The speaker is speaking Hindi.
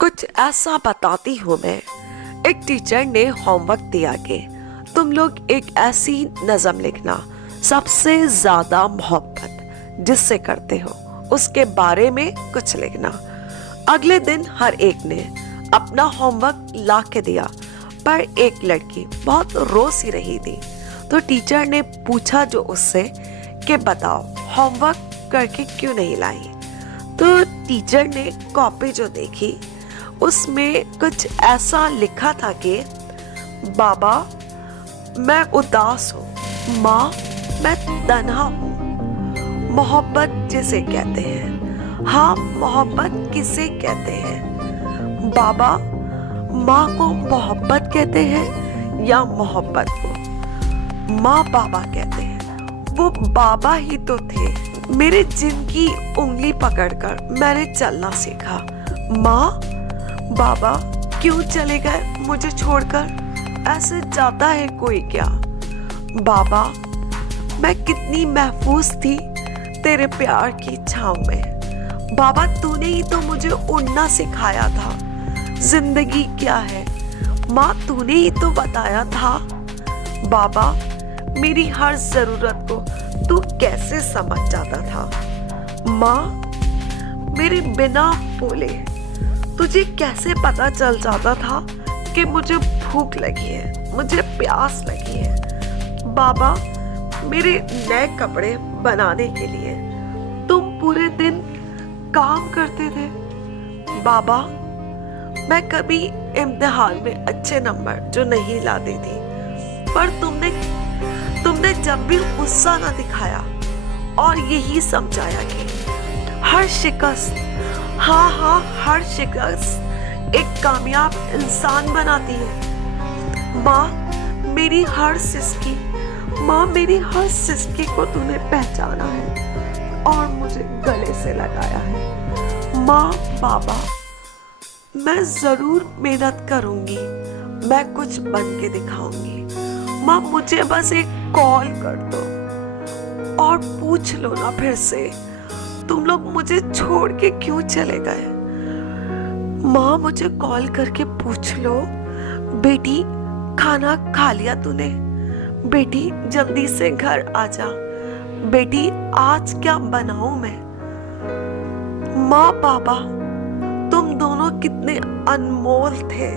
कुछ ऐसा बताती हूँ मैं। एक टीचर ने होमवर्क दिया कि तुम लोग एक ऐसी नज़म लिखना, सबसे ज्यादा मोहब्बत जिससे करते हो उसके बारे में कुछ लिखना। अगले दिन हर एक ने अपना होमवर्क ला के दिया, पर एक लड़की बहुत रो सी रही थी। तो टीचर ने पूछा जो उससे कि बताओ होमवर्क करके क्यों नहीं लाई। तो टीचर ने कॉपी जो देखी उसमें कुछ ऐसा लिखा था कि बाबा मैं उदास हूँ, माँ मैं तन्हा हूँ, मोहब्बत जिसे कहते हैं, हाँ मोहब्बत किसे कहते हैं, बाबा माँ को मोहब्बत कहते हैं या मोहब्बत को। माँ बाबा कहते हैं, वो बाबा ही तो थे मेरे, जिनकी उंगली पकड़कर मैंने चलना सीखा। माँ बाबा क्यों चले गए मुझे छोड़कर, ऐसे जाता है कोई क्या। बाबा मैं कितनी महफूज थी तेरे प्यार की छांव में, बाबा तूने ही तो मुझे उड़ना सिखाया था। जिंदगी क्या है माँ तूने ही तो बताया था। बाबा मेरी हर जरूरत को तू कैसे समझ जाता था। माँ मेरे बिना बोले तुझे कैसे पता चल जाता था कि मुझे भूख लगी है, मुझे प्यास लगी है। बाबा मेरे नए कपड़े बनाने के लिए तुम पूरे दिन काम करते थे। बाबा मैं कभी इम्तिहान में अच्छे नंबर जो नहीं लाती थी, पर तुमने जब भी गुस्सा ना दिखाया और यही समझाया कि हर शिकस्त, हाँ हर शिकस्त एक कामयाब इंसान बनाती है। माँ मेरी हर सिसकी, माँ मेरी हर सिसकी को तूने पहचाना है और मुझे गले से लगाया है। माँ बाबा मैं जरूर मेहनत करूंगी, मैं कुछ बन के दिखाऊंगी। माँ मुझे बस एक कॉल कर दो और पूछ लो ना फिर से तुम लोग मुझे छोड़ के क्यों चले गए। माँ मुझे कॉल करके पूछ लो बेटी खाना खा लिया तूने, बेटी जल्दी से घर आ जा, बेटी आज क्या बनाऊं मैं। माँ बाबा तुम दोनों कितने अनमोल थे।